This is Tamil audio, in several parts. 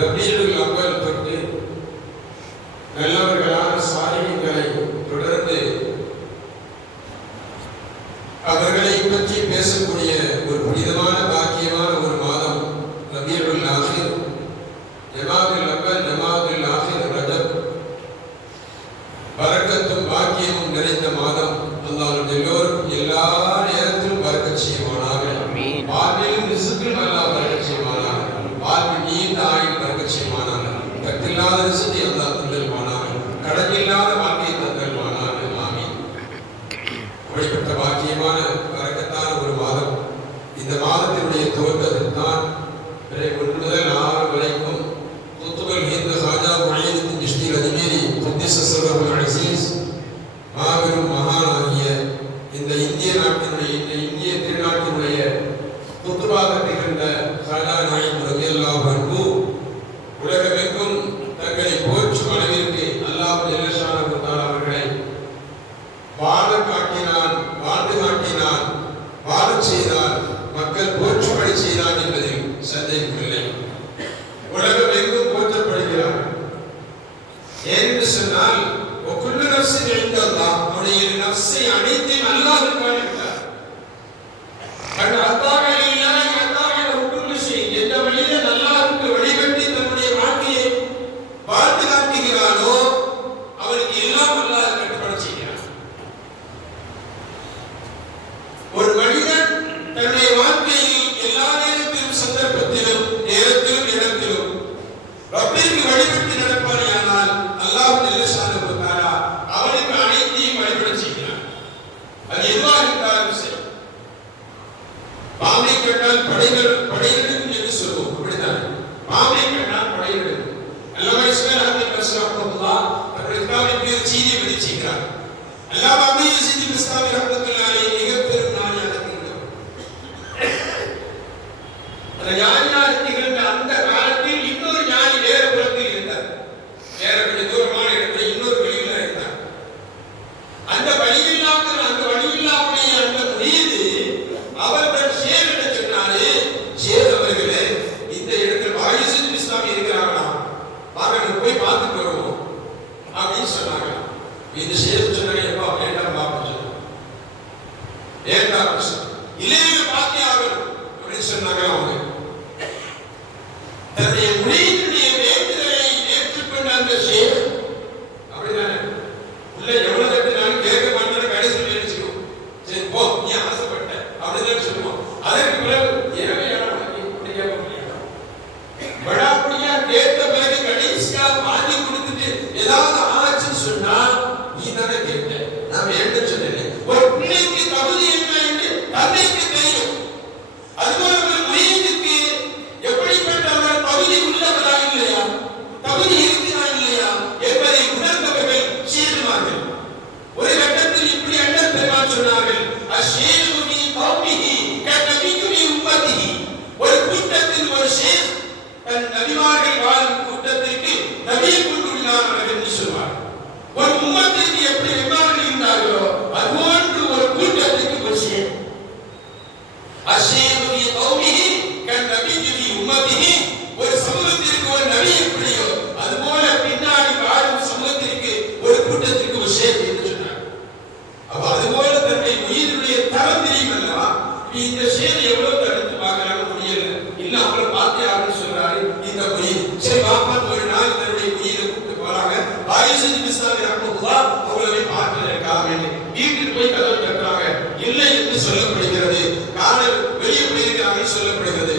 கபீருள் அவ்வல் பெற்று நல்லவர்களான சாரியங்களை தொடர்ந்து அவர்களை பற்றி பேசக்கூடிய ஒரு புனிதமான பாக்கியமான ஒரு மாதம் ரபியுள் ஆசிர் ஜமா துவந்ததுதான் பிறகு ஒன்று رحمه الله الإمام البيرتيني من التيكرا اللهم يزيد بن رحمه الله عليه தன்னுடைய முடிவு நபிமார்கள் இஸ்லாமி ரஹ்மத்துல்லா இல்லை என்று சொல்லப்படுகிறது. காரணம் வெளியே போயிருக்கிறாங்க சொல்லப்படுகிறது.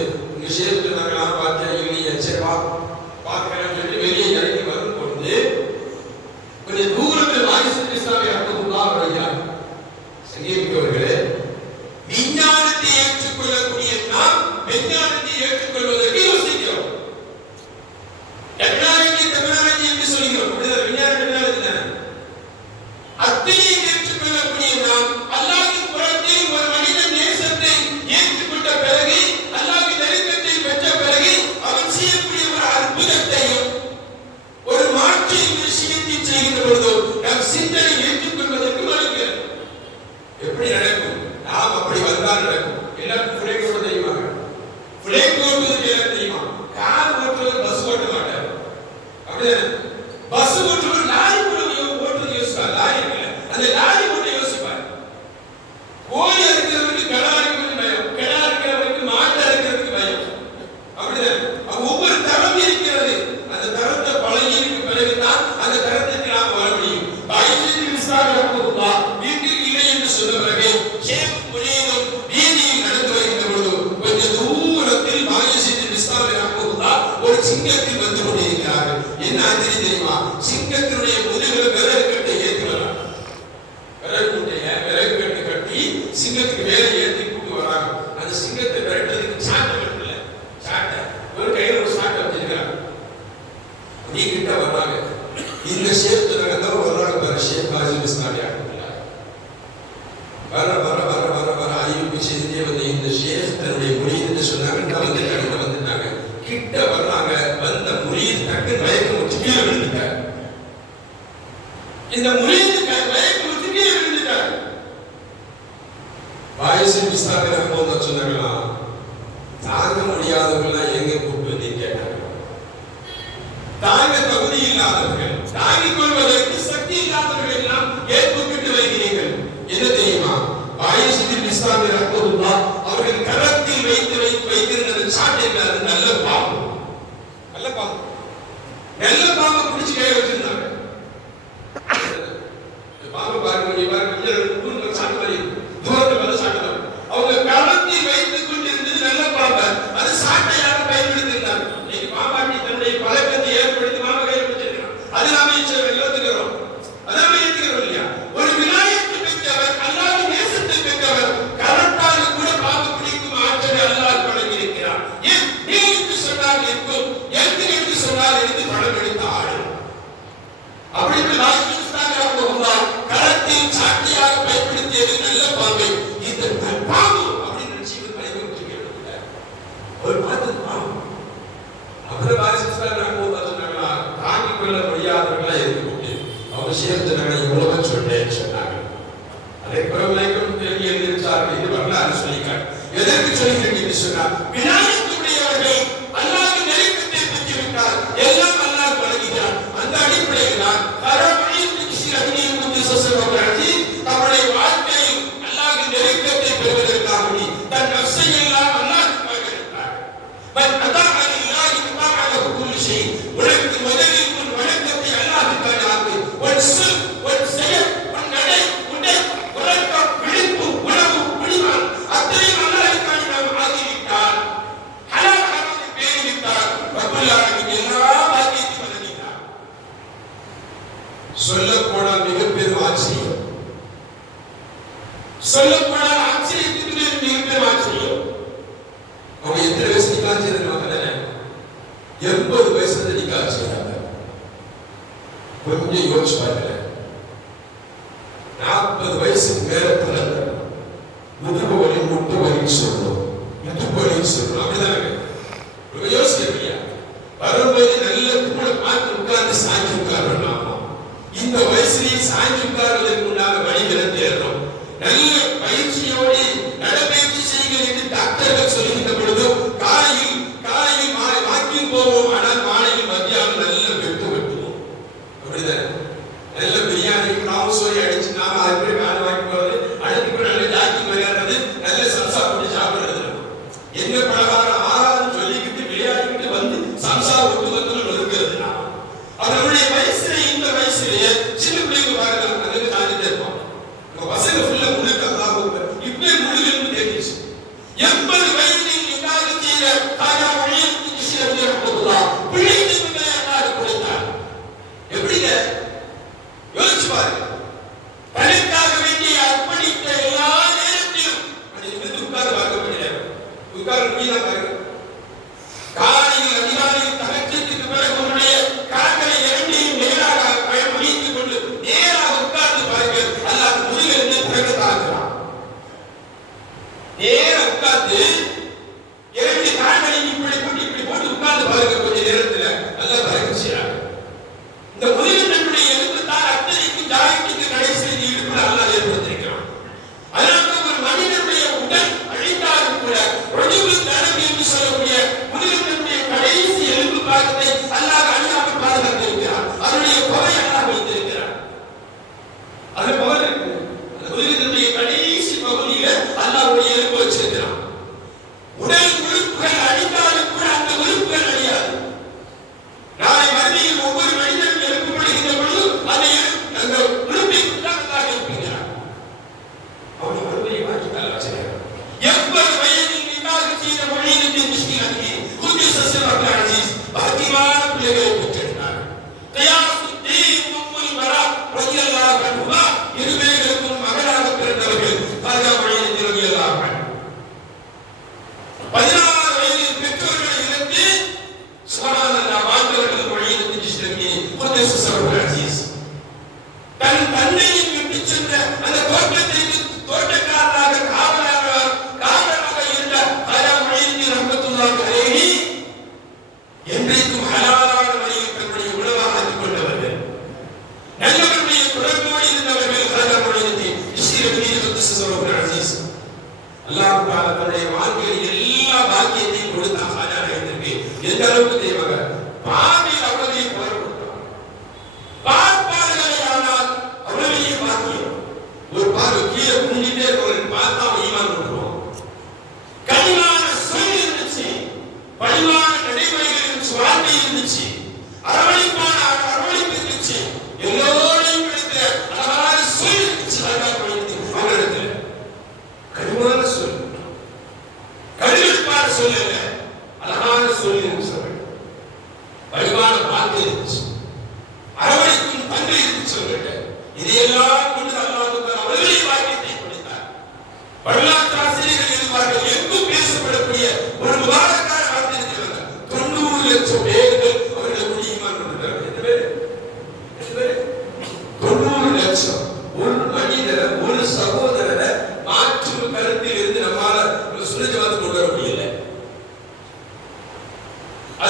ஆவேசி புஸ்தகம் இருக்கும்போது சொன்னாங்களா தாங்க முடியாதவங்களா எங்க கூப்பிட்டு கேட்டாங்க. தாங்க தகுதி இல்லாதவர்கள் தாங்கிக் கொள்வதற்கு சக்தி இல்லாதவர்கள் எல்லாம் ஏன் குறிப்பிட்டு வைக்கிறீர்கள் என்ன தெரியுமா? ஆயுஷி புஸ்தகம் இருக்கும்போது அவர்கள் கரத்தில் வைத்து வைத்து வைத்திருந்த சாட்டை நல்ல பாம்பு. நல்ல பாம்பு. நல்ல பாம்பு பிடிச்சு கை வச்சிருந்த சொல்லப்படாத ஆச்சரியத்திற்கு மிகப்பெரும் ஆச்சரியம் அவங்க எத்தனை வயசு நிக்கலாம் செய்யறாங்க எண்பது வயசுல நிக்கா செய்யறாங்க. கொஞ்சம் யோசிச்சு நாற்பது வயசு நேரத்துல முதுகு வலி முட்டு வலின்னு சொல்றோம். முதுகு வலின்னு சொல்றோம். அப்படிதானே யோசிக்கிறீங்க வரும்போது நல்ல கூட பார்த்து உட்கார்ந்து சாங்கி உட்காரணும் இந்த வயசுலயும் சாங்கி உட்கார்வதற்கு உண்டான வழிகளை தேடுறோம் நல்ல பயிற்சியோடு நடைபயிற்சி செய்யுங்கள் என்று டாக்டர்கள் சொல்லுகின்ற பொழுது காலையில் காலையில் வாக்கிங் போவோம். ஆனால் மாலையில் மத்தியானம் நல்ல வெட்டு வெட்டுவோம். அப்படிதானே? பிரியாணி நாம சோறி அடிச்சு நாம அதுக்கு மேலே வாங்கி உடல்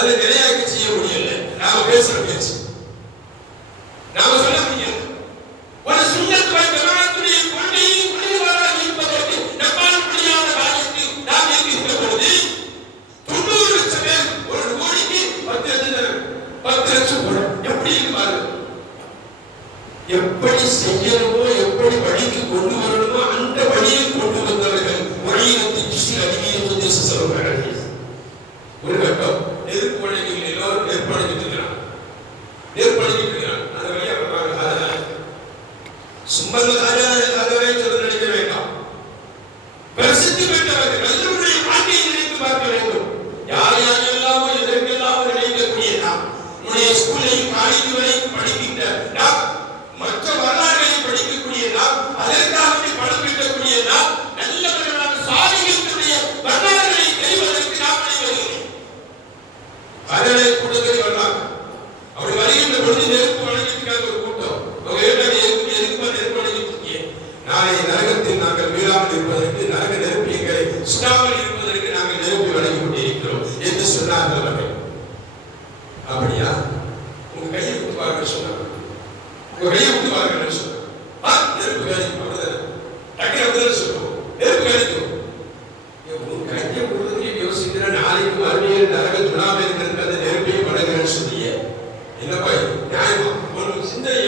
அதுல நிலையாக்கி செய்ய முடியல. நாம பேசுற பேச்சு. வெளியே விட்டு வாருங்கள் சொல்லுவோம் நெருப்பு வேலைக்கு வருது டக்கு வந்து சொல்லுவோம் நெருப்பு வேலைக்கு உன் கஞ்சை கொடுத்துட்டு யோசிக்கிற நாளைக்கு மறுமையில் நரக துணாமல் இருக்கிறது அந்த நெருப்பையும் வழங்குறேன்னு சொன்னீங்க என்னப்பா நியாயமா ஒரு சிந்தனை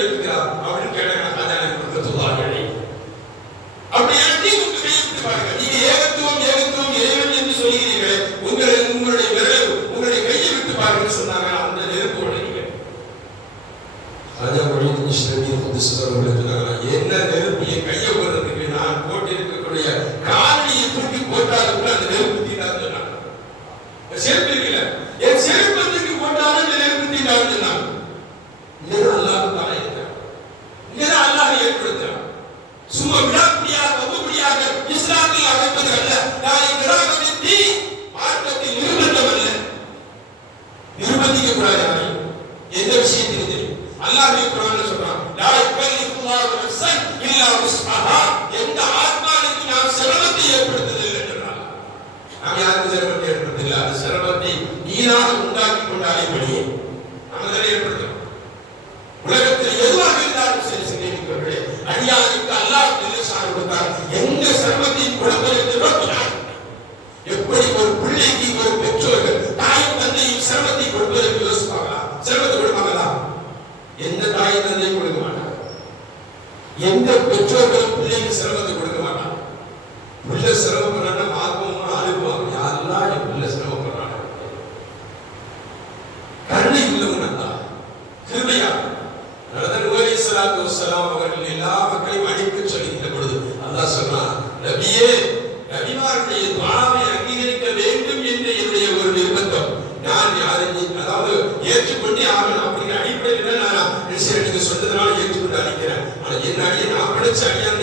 i'm Italian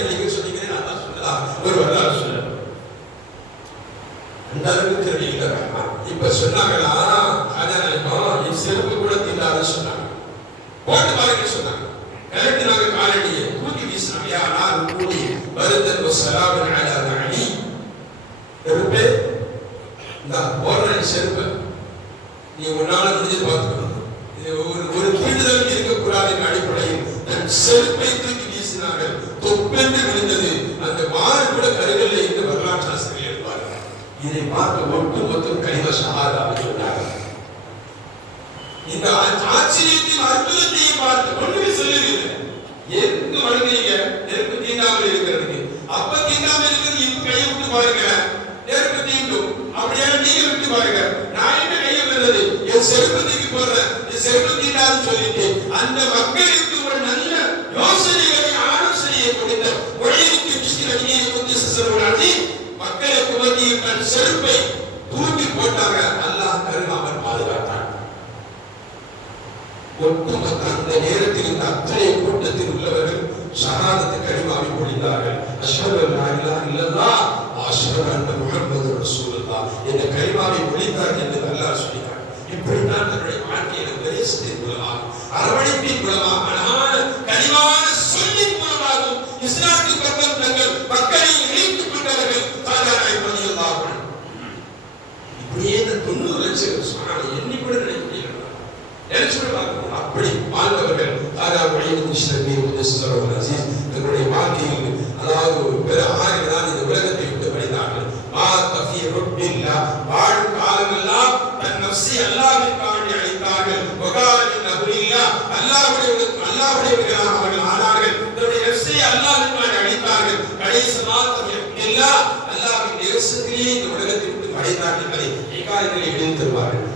ஆச்சரியத்தின் அற்புதத்தையும் பார்த்து ஒன்றுமே சொல்லவில்லை எதுக்கு வழங்குறீங்க நெருப்பு தீண்டாமல் இருக்கிறதுக்கு. அப்ப தீண்டாமல் இருக்கிறது இப்ப கையை விட்டு பாருங்க. நெருப்பு தீண்டும் அப்படியே நீங்க விட்டு பாருங்க. நான் என்ன கையை விடுறது? என் செருப்பு தூக்கி போடுறேன். ஒட்டுமொத்த அந்த நேரத்தில் இந்த அத்தனை கூட்டத்தில் உள்ளவர்கள் ஷஹாதத்து கரிமாவை பொழிந்தார்கள் அஷ்ஹது அல்லா இலாஹ இல்லல்லாஹ் வ அஷ்ஹது அன்ன முஹம்மது ரசூலுல்லாஹ் என்ற என்று சொல்லினார் இப்படித்தான் தன்னுடைய வாழ்க்கையில மூலமாக அரவணைப்பின் மூலமாக அழகான கனிவான சொல்லின் மூலமாகவும் பக்கம் தங்கள் மக்களை இணைத்துக் கொண்டவர்கள் தாஜாராய் இப்படியே இந்த தொண்ணூறு லட்சம் சொன்னாலும் எண்ணி கூட நினைக்க முடியல நினைச்சு அப்படி வாழ்ந்தவர்கள் தாரா மொழியின் அசீஸ் தங்களுடைய வாழ்க்கையில் அதாவது ஒரு பெரு ஆறு இந்த உலகத்தை விட்டு படித்தார்கள் மா தஃபி ருப்பில்லா வாழும் காலமெல்லாம் தன் நஃப்ஸை அல்லாஹ்விற்காண்டி அழைத்தார்கள் வகாலின் நபுரில்லா அல்லாஹ்வுடைய அவர்கள் ஆனார்கள் தன்னுடைய அழைத்தார்கள் கடைசி மாத்தம் இந்த உலகத்தை விட்டு என்பதை தருவார்கள்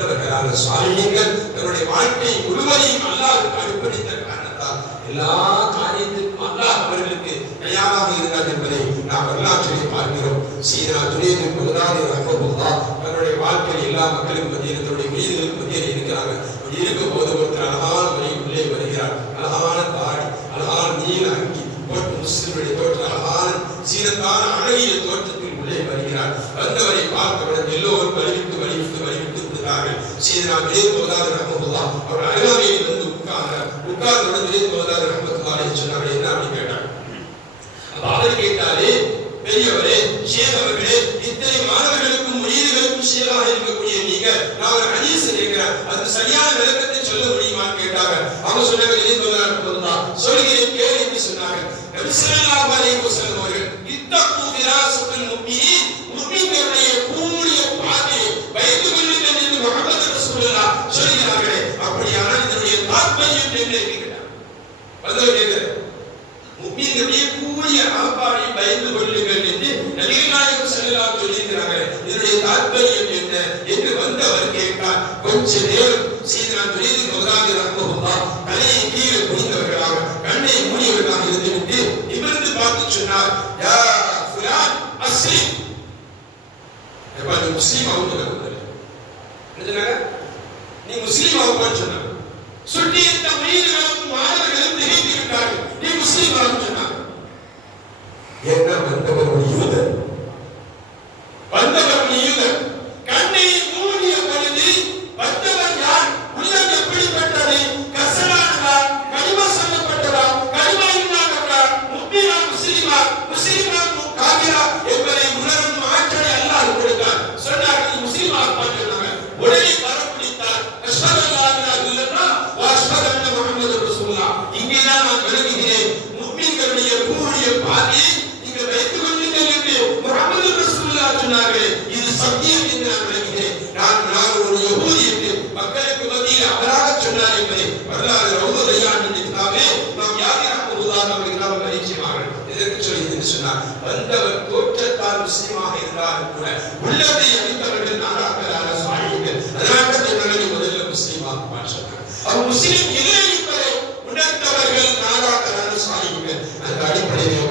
நல்லவர்களான சுவாமிகள் தன்னுடைய வாழ்க்கை முழுவதையும் அல்லாஹ்வுக்கு அர்ப்பணித்த காரணத்தால் எல்லா காரியத்திற்கும் அல்லாஹ் அவர்களுக்கு தயாராக இருந்தார் என்பதை நாம் வரலாற்றிலே பார்க்கிறோம். சீனா துணியது புகதாதி ரஹமத்துல்லா சீதனா விஜய் போதாது ரஹமத்துல்லா அவர் அருகாமையில் வந்து உட்கார்ந்த ரஹமத்துல்லா சொன்னார்கள் என்ன அப்படின்னு அப்ப அவர் கேட்டாலே பெரியவரே ஷேக் அவர்களே இத்தனை மாணவர்களுக்கும் முயீதுகளுக்கும் ஷேகாக இருக்கக்கூடிய நீங்க நான் ஒரு ஹதீஸ் கேட்கிறேன் சரியான விளக்கத்தை சொல்ல முடியுமான்னு கேட்டாங்க அவங்க சொன்னாங்க இதே சொல்லலாம் சொல்கிறேன் கேளு சொன்னாங்க நபி ஸல்லல்லாஹு அலைஹி வஸல்லம் அவர்கள் இத்தகு கேட்டார் கொஞ்ச நேரம் சீதனா துரிது முதலாக ரஹ்மஹுல்லா தலையை கீழே குனிந்தவர்களாக கண்ணை மூடியவர்களாக இருந்துவிட்டு நிமிர்ந்து பார்த்து சொன்னார் யா ஃபுலான் அஸ்லிம் எப்ப நீ முஸ்லீம் ஆகுங்க என்ன சொன்னாங்க நீ முஸ்லீம் ஆகுவான்னு சொன்னாங்க சுட்டி இருந்த முயல்களும் மாணவர்களும் திகைத்து விட்டார்கள் நீ முஸ்லீம் ஆகும் சொன்னாங்க என்ன कार्यपडे